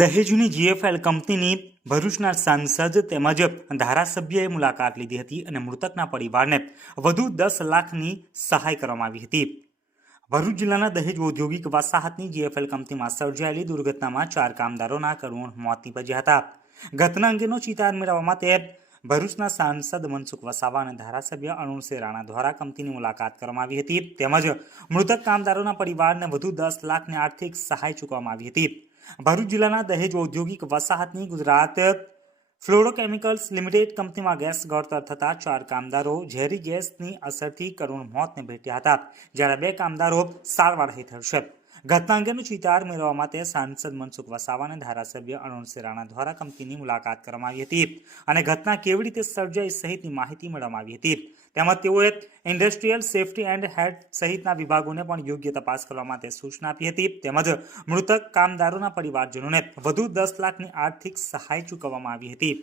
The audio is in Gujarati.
દહેજની જીએફએલ કંપનીની ભરૂચના સાંસદ તેમજ ધારાસભ્યએ મુલાકાત લીધી હતી અને મૃતકના પરિવારને વધુ દસ લાખની સહાય કરવામાં આવી હતી ભરૂચ જિલ્લાના દહેજ ઔદ્યોગિક વસાહતની જીએફએલ કંપનીમાં સર્જાયેલી દુર્ઘટનામાં ચાર કામદારોના કરુણ મોત નીપજ્યા હતા ઘટના અંગેનો ચિતાર મેળવવા માટે ભરૂચના સાંસદ મનસુખ વસાવા અને ધારાસભ્ય અરુણ સેરાણા દ્વારા કંપનીની મુલાકાત કરવામાં આવી હતી તેમજ મૃતક કામદારોના પરિવારને વધુ દસ લાખની આર્થિક સહાય ચૂકવવામાં આવી હતી ભરૂચ જિલ્લાના દહેજ ઔદ્યોગિક વસાહતની ગુજરાત ફ્લોરોકેમિકલ્સ લિમિટેડ કંપનીમાં ગેસ ગળતર થતાં ચાર કામદારો ઝેરી ગેસની અસરથી કરુણ મોતને ભેટ્યા હતા જ્યારે બે કામદારો સારવાર હેઠળ છે ઘટના અંગેનો ચિતાર મેળવવા માટે સાંસદ મનસુખ વસાવા અને ધારાસભ્ય અરુણ સિરાણા દ્વારા કંપનીની મુલાકાત કરવામાં આવી હતી અને ઘટના કેવી રીતે સર્જાઈ સહિતની માહિતી મેળવવામાં આવી હતી તેમજ તેઓએ ઇન્ડસ્ટ્રીયલ સેફટી એન્ડ હેડ સહિતના વિભાગોને પણ યોગ્ય તપાસ કરવા માટે સૂચના આપી હતી તેમજ મૃતક કામદારોના પરિવારજનોને વધુ દસ લાખની આર્થિક સહાય ચૂકવવામાં આવી હતી